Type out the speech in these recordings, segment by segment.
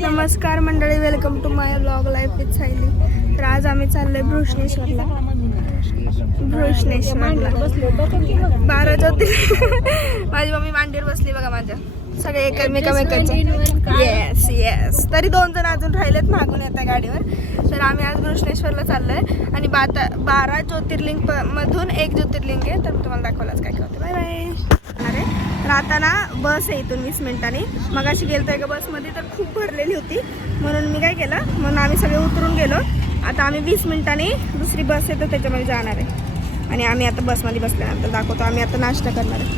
नमस्कार मंडळी, welcome to my blog life with Sayali. तर आज आम्ही चाललोय भृष्णेश्वरला. 12 ज्योतिर्लिंग. माझी मम्मी मांडीवर बसली बघा माझ्या. सगळे एकमेकांचे येस येस. तरी 2 जण अजून राहिलेत मागून येत्या गाडीवर. तर आम्ही आज भृष्णेश्वरला चाललोय आणि 12 ज्योतिर्लिंग मधून एक ज्योतिर्लिंग आहे. तर मी तुम्हाला दाखवलंच काय होतं. Bye bye. अरे तर आता ना बस आहे इथून 20 मिनिटांनी. मग अशी गेलतो एका बसमध्ये तर खूप भरलेली होती, म्हणून मी काय केलं, म्हणून आम्ही सगळे उतरून गेलो. आता आम्ही 20 मिनिटांनी दुसरी बस आहे तर त्याच्यामध्ये जाणार आहे. आणि आम्ही आता बसमध्ये बसल्यानंतर दाखवतो. आम्ही आता नाश्ता करणार आहे.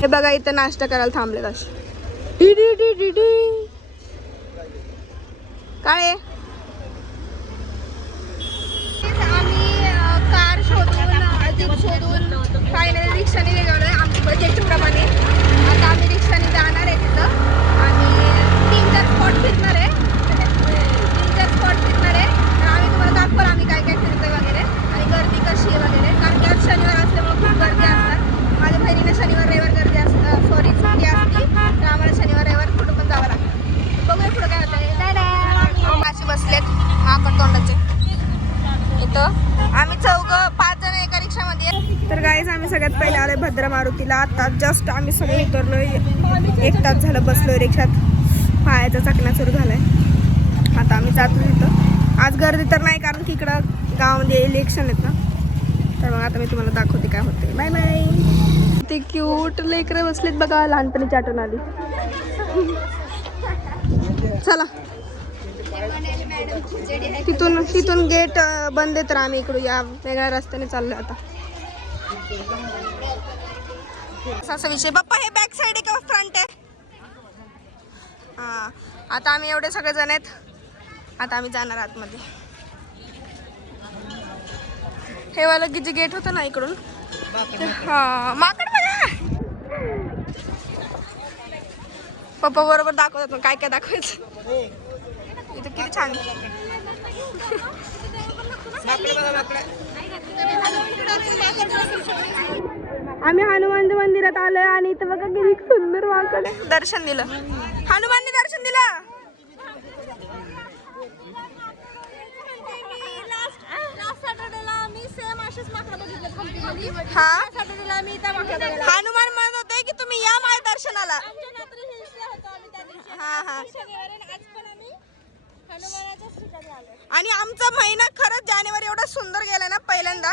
हे बघा इथं नाश्ता करायला थांबलेत अशी. काय आम्ही कार शोधून फायनली रिक्षाने निघालोय आमच्या बजेटप्रमाणे. आता आम्ही रिक्षाने जाणार आहे तिथं आणि 3-4 स्पॉट फिरणार आहे. तर आम्ही तुम्हाला दाखवलं आम्ही काय काय फिरतोय वगैरे आणि गर्दी कशी आहे वगैरे. कारण की आज शनिवार असल्यामुळे खूप गर्दी असतात. माझ्या बहिणीला शनिवार रविवार गर्दी असतं, सॉरी सुट्टी असती. तर आम्हाला शनिवार रविवार कुठं पण जावं लागतं. बघूया पुढं काय होतं. अशी बसलेत माकड तोंडाचे इथं. आम्ही 5 जण एका रिक्षामध्ये. तर गाईज आम्ही सगळ्यात पहिले आलोय भद्रा मारुतीला. आता जस्ट आम्ही सगळे उतरलोय. 1 तास झालं बसलोय रिक्षात. पायाचा चकना सुरू झालाय. आता आम्ही जातो तिथं. आज गर्दी तर नाही कारण की इकडं गावामध्ये इलेक्शन आहेत ना. तर मग आता मी तुम्हाला दाखवते काय होते. Bye bye. ते क्यूट लेकरं बसलेत बघा, लहानपणीची आठवण आली. चला तिथून गेट बंद आहे तर आम्ही इकडून या वेगळ्या रस्त्याने चाललोय आता. असा विषय. बाप्पा हे बॅक साइड आहे का फ्रंट आहे? हा. आता आम्ही एवढे सगळे जण आहेत. आता आम्ही जाणार आतमध्ये. हे वाला की जे गेट होतं ना इकडून. हा माकड बघा. पप्पा बरोबर दाखवतात काय काय दाखवायचं. इथं किती छान. आम्ही हनुमान मंदिरात आलोय आणि इथं बघा किती सुंदर वाकड आहे. दर्शन दिलं. हनुमानने दर्शन दिलं. हनुमान म्हणत होते की तुम्ही या माझ्या दर्शनाला. हा हा. आणि आमचा महिना खरंच जानेवारी एवढा सुंदर गेलाय ना. पहिल्यांदा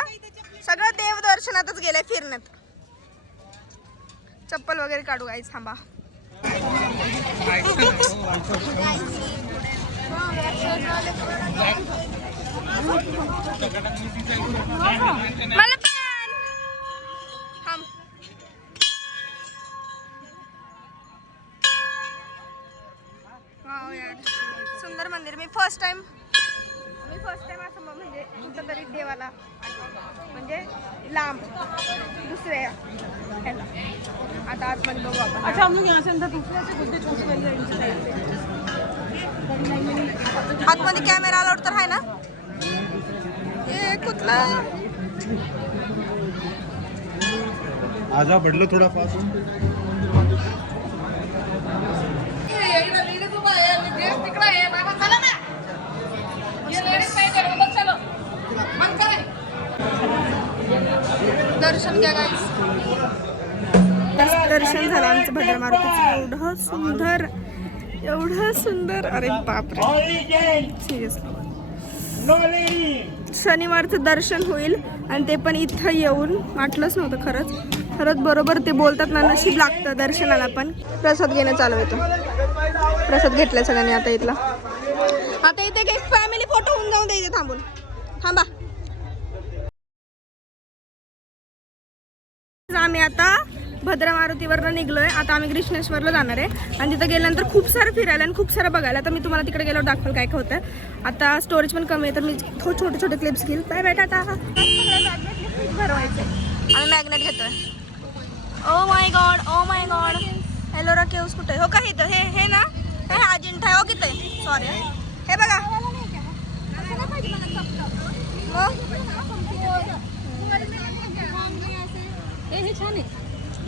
सगळं देव दर्शनातच गेलंय फिरण्यात. चप्पल वगैरे काढू गाईच थांबा. मला पण थांब. वाव यार सुंदर मंदिर. मी फर्स्ट टाइम असं म्हणजे कुठं तरी देवाला म्हणजे लांब दुसऱ्या ह्याला. आता आतमध्ये बघू आपण. अच्छा हम लोग यहाँ से अंदर दूसरे से गुड्डे छोटे वाले आतमध्ये कॅमेरा अलाउड तर आहे ना. हे कुठला आजा बढ़ थोड़ा फास्ट. दर्शन घ्या गाईस. दर्शन झालं आमचं भद्रा मारुतीचं. एवढं सुंदर. अरे बापरे सिरियसली. शनिवारचं दर्शन होईल आणि ते पण इथं येऊन वाटलंच नव्हतं. खरंच बरोबर ते बोलतात ना, नशीब लागतं दर्शनाला पण. प्रसाद घेणं चालू येतो. प्रसाद घेतला सगळ्यांनी आता इथला. आता इथे एक फॅमिली फोटो होऊन जाऊन द्यायचे. थांबा. आम्ही आता भद्रा मारुतीवरनं निघलोय. आता आम्ही कृष्णेश्वरला जाणार आहे आणि तिथं गेल्यानंतर खूप सारं फिरायला आणि खूप सारं बघायला. तर मी तुम्हाला तिकडे गेल्यावर दाखवलं काय काय होतं. आता स्टोरेज पण कमी आहे तर मी छोटे क्लिप्स घेईल. Bye bye tata. आम्ही मॅग्नेट घेतोय. Oh my god. Ellora caves कुठे हो का? इथं हे ना हे अजिंठा आहे. हो किती सॉरी हे बघा.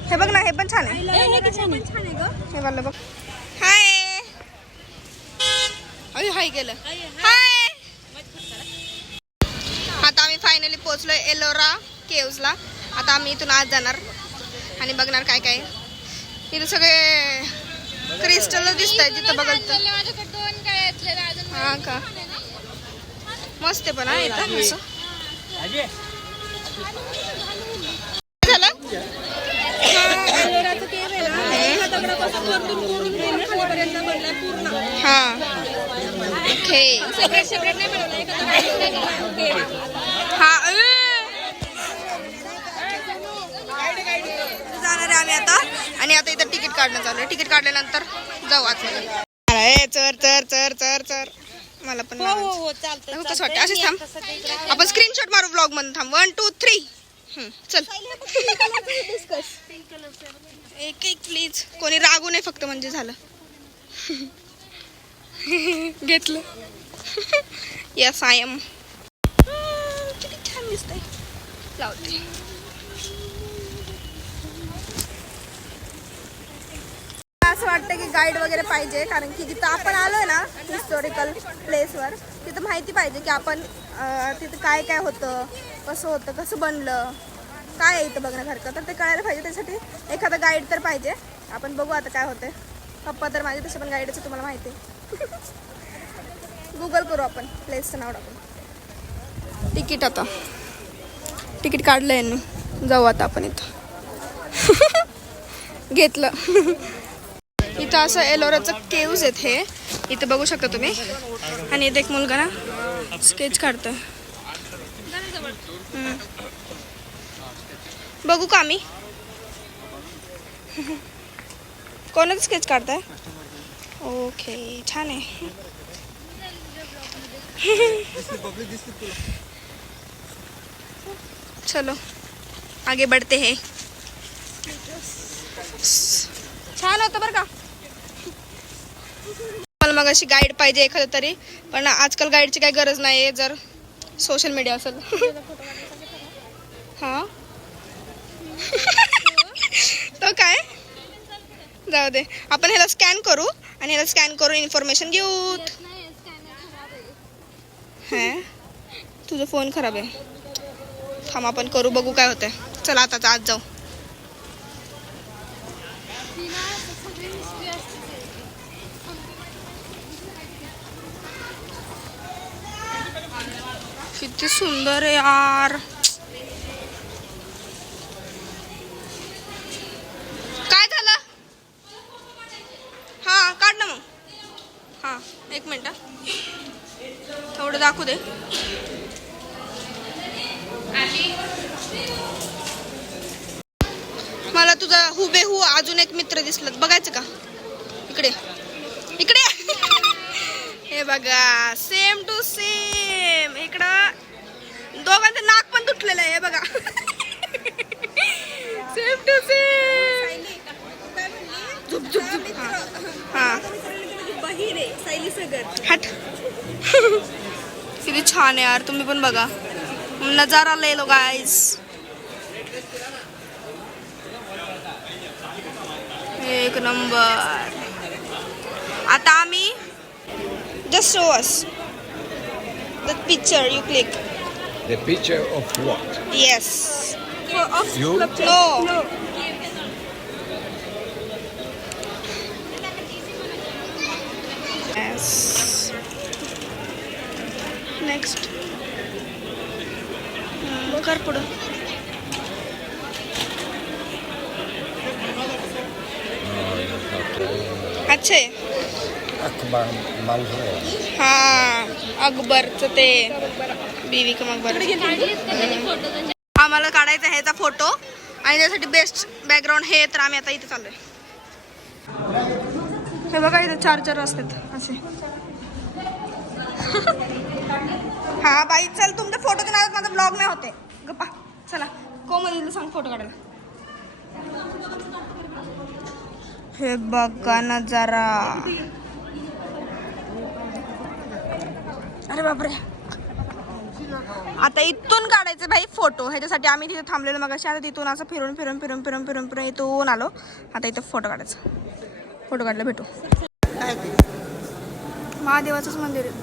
हे बघ ना, हे पण छान आहे. हे वाला बघ. हाय हाय केलं. हाय. आता आम्ही फायनली पोहोचलोय एलोरा केव्सला. आता आम्ही इथून आज जाणार आणि बघणार काय काय इथे सगळे क्रिस्टल दिसत आहे जिथं बघत. हा का मस्त पण आहे इथं असं. झालं हा ओके हा जाणार आहे आम्ही आता. आणि आता इथं तिकीट काढणं चालू आहे. तिकीट काढल्यानंतर जाऊ आतमध्ये. चर चर चर चर चर मला पण चालतं कसं वाटतं. असेच थांब आपण स्क्रीनशॉट मारू ब्लॉग मध्ये. थांब 1 2 3 चल. एक एक प्लीज. कोणी रागू नये फक्त म्हणजे झालं. घेतलं. Yes I am. किती छान दिसतंय. लावते. असं वाटतं की गाईड वगैरे पाहिजे कारण की जिथं आपण आलोय ना हिस्टॉरिकल प्लेसवर तिथं माहिती पाहिजे की आपण तिथं काय काय होतं, कसं बनलं, काय आहे इथं बघण्यासारखं. तर ते कळायला पाहिजे. त्यासाठी एखादा गाईड तर पाहिजे. आपण बघू आता काय होतंय. पप्पा तर माझे तसे पण गाईडच तुम्हाला माहिती आहे. गुगल करू आपण प्लेसचं नाव टाकून. तिकीट आता तिकीट काढलं यांनी. जाऊ आता आपण इथं. घेतलं. इथं असं एलोराचं केव्ज आहेत हे. इथं बघू शकता तुम्ही. आणि इथे एक मुलगा ना स्केच काढतोय. बघू का आम्ही. कोणाचं स्केच काढताय. ओके छान आहे. चलो आगे बढ़ते हैं. छान होतं बरं का. मला मग अशी गाईड पाहिजे एखादं तरी. पण आजकाल गाईडची काही गरज नाही आहे जर सोशल मीडिया असेल. हा तो काय जाऊ दे. आपण ह्याला स्कॅन करू आणि ह्याला स्कॅन करून इन्फॉर्मेशन घेऊ. हा तुझा फोन खराब आहे. थांब आपण करू बघू काय होतंय. चला आता आज जाऊ. किती सुंदर आहे यार. काय झालं. हा काढ ना मग. हा एक मिनिट थोडं दाखवू दे. मला तुझा हुबेहू अजून एक मित्र दिसला. बघायचं का. इकडे इकडे. हे बघा सेम टू सेम. इकडं दोघांचं नाक पण तुटलेलं आहे. हे बघा सेम टू सेम. झुप झुप झुप. हा हट. किती छान आहे यार. तुम्ही पण बघा. नजारा ले लो गाइस. एक नंबर. आता आम्ही just show us the picture you click. The picture of what? Yes. Of you? No. Yes. Next. कर पुढं. अच्छे. अकबर मकबर. हाँ अकबरचं ते बीवी का मकबर. आम्हाला काढायचा ह्याचा फोटो आणि त्यासाठी बेस्ट बॅकग्राऊंड हे. तर आम्ही आता इथे चाललोय. हे बघा इथे चार्जर असतात असे. हा बाई चल. तुमच्या फोटोच्या नादात माझा ब्लॉग नाही होते. गप्पा चला. कोमल सांग फोटो काढायला. हे बघा नजारा. अरे बापरे. आता इथून काढायचं भाई फोटो. ह्याच्यासाठी आम्ही तिथे थांबलेलो मग अशी. आता तिथून असं फिरून फिरून फिरून फिरून फिरून फिरून इथून आलो. आता इथं फोटो काढायचा. फोटो काढला भेटू. महादेवाचंच मंदिर आहे.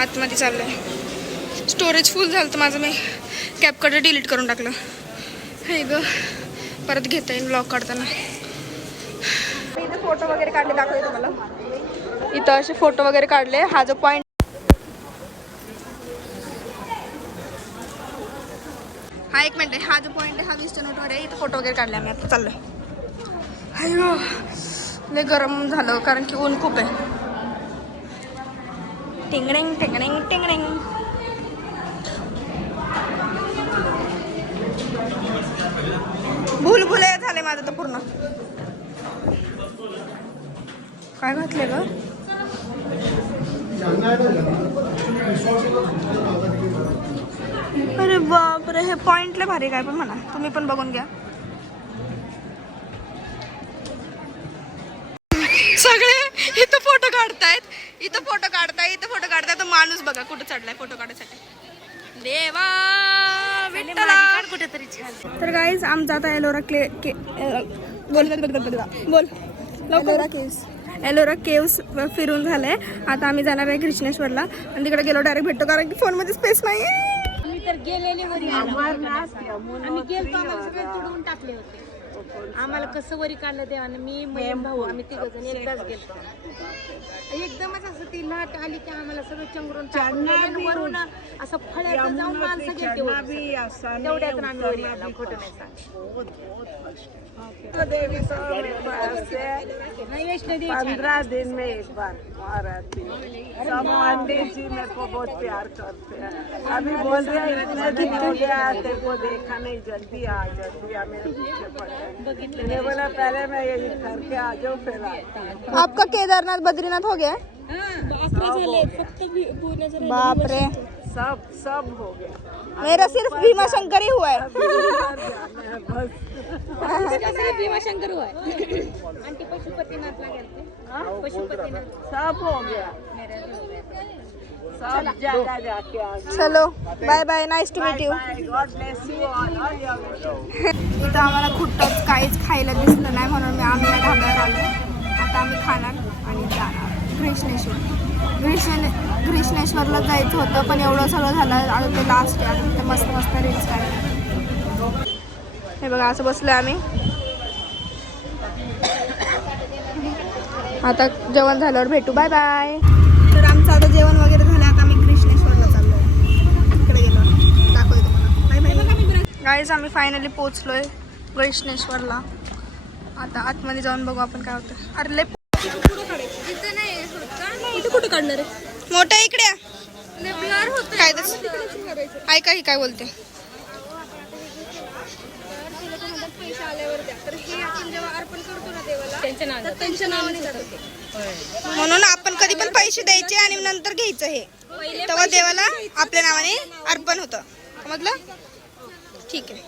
आतमध्ये चाललंय. स्टोरेज फुल झालं तर माझं, मी कॅपकडे डिलीट करून टाकलं. हे ग परत घेता येईल ब्लॉग काढताना. इथे फोटो वगैरे काढले, दाखवते तुम्हाला. इथं असे फोटो वगैरे काढले. हा जो पॉईंट, हा 1 मिनिट आहे, हा जो पॉईंट आहे हा 20च्या नोटवर आहे. इथं फोटो वगैरे काढले आम्ही. आता चाललोय. अयो लय गरम झालं कारण की ऊन खूप आहे. टिंगडिंग टिंगडिंग टिंगडिंग. भुलभुलैया झाले माझं तर पूर्ण. काय घातले ग? अरे बापरे, हे पॉइंटले भारी काय पण म्हणा. तुम्ही पण बघून घ्या. सगळे इथं फोटो काढतायत, इथं फोटो काढताय, इथं फोटो काढताय. तर माणूस बघा कुठं चढलाय फोटो काढायसाठी. देवा विठ्ठला कुठेतरी छान. तर गाईज आमचा आता एलोरा एलोरा केव्स फिरून झालंय. आता आम्ही जाणार आहे कृष्णेश्वरला आणि तिकडे गेलो डायरेक्ट भेटतो कारण की फोनमध्ये स्पेस नाही. आम्ही तर गेलेले वरी आम्ही गेलतो, आम्हाला सगळे तुडवून टाकले होते. आम्हाला कसं वरी काढलं देवानं. मी मयम भाऊ आम्ही 3 जण एकदाच गेलतो. एकदमच असं ती लाट आली की आम्हाला सगळं चंगरून टाकलं. वरून असं फळ्यात जाऊन माणसं गेलते वरी. तेवढ्यात आम्ही वरी आला, खोटं नाही सांग. नहीं वैष्णोदेवी 15 दिन में एक बार वहाँ रहती हूँ. सब पंडित जी मेरे को बहुत प्यार करते हैं. अभी बोल रहे हैं इतने दिन हो गया तेरे को देखा नहीं, जल्दी आ मेरे पीछे पड़े. मैंने बोला पहले मैं यही करके आ जाऊँ फिर आता. आपका केदारनाथ बद्रीनाथ हो गया? बाप रे, सब हो गया. मेरा सिर्फ भीमा शंकर ही हुआ है. बस भीमाशंकर हुआ है. आंटी पशुपतिनाथला गेलते. पशुपतिनाथ सब हो गया. सब जगह जाके आ गए. चलो bye bye, nice to meet you. God bless you all. इथं आम्हाला कुठंच काहीच खायला दिसलं नाही म्हणून आम्ही या ढाब्यावर आलो. आता आम्ही खाणार आणि जाणार कृष्णेश्वरला जायचं होतं पण एवढं सगळं झालं आणि ते लास्ट आहे. ते मस्त मस्त रील्स काढले. हे बघा असं बसलो आम्ही. आता जेवण झाल्यावर भेटू. Bye bye. तर आमचं आता जेवण वगैरे झालं. आता आम्ही कृष्णेश्वरला चाललो. इकडे गेलो, दाखवते तुम्हाला. Bye bye guys. आम्ही फायनली पोचलोय कृष्णेश्वरला. आता आतमध्ये जाऊन बघू आपण काय होतं. अरे लय इथं कुठं काढणार आहे? मोठा इकडे काय ऐका ही काय बोलते. पैसे आल्यावर द्या. तर हे आपण जेव्हा अर्पण करतो ना देवाला, त्यांच्या नावाने जातं. म्हणून आपण कधी पण पैसे द्यायचे आणि नंतर घ्यायचं. हे तेव्हा देवाला आपल्या नावाने अर्पण होतं. समजलं? ठीक आहे.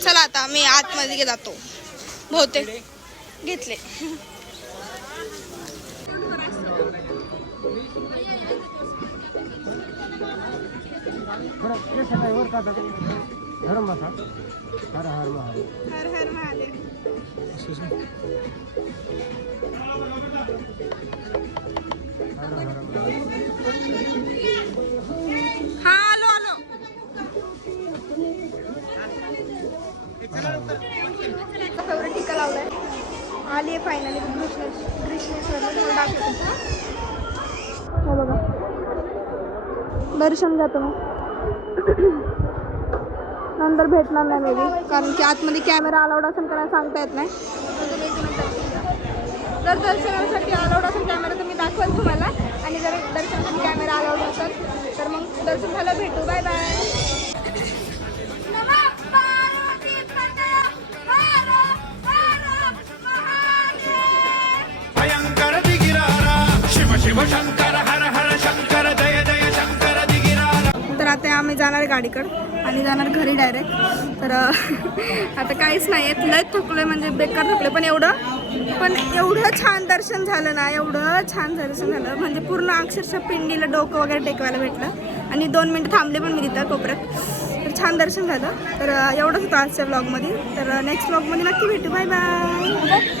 चला आता मी आतमध्ये जातो. बहुतेक घेतले. हर हर महादेव. हा आलो. फेवरेट टिका लावलाय. आली आहे फायनली कृष्णेश्वरला. तुम्हाला दाखवते. हो बघा, दर्शन जातो मग. नंतर भेटणार नाही मे बी कारण की आतमध्ये कॅमेरा अलाउड असेल का सांगता येत नाही. जर दर्शनासाठी अलाउड असेल कॅमेरा तर मी दाखवेल तुम्हाला. आणि जर दर्शनासाठी कॅमेरा अलाउड असेल तर मग दर्शन झालं भेटू. Bye bye. तर आता आम्ही जाणार गाडीकडं आणि जाणार घरी डायरेक्ट. तर आता काहीच नाही आहेत. लय थकलोय म्हणजे बेकार थकले. पण एवढं छान दर्शन झालं ना, एवढं छान दर्शन झालं म्हणजे पूर्ण अक्षरशः पिंडीला डोकं वगैरे टेकवायला भेटलं. आणि 2 मिनिटं थांबले पण मी तिथं कोपऱ्यात. तर छान दर्शन झालं. तर एवढंच होतं आजच्या ब्लॉगमध्ये. तर नेक्स्ट ब्लॉगमध्ये नक्की भेटू. Bye bye.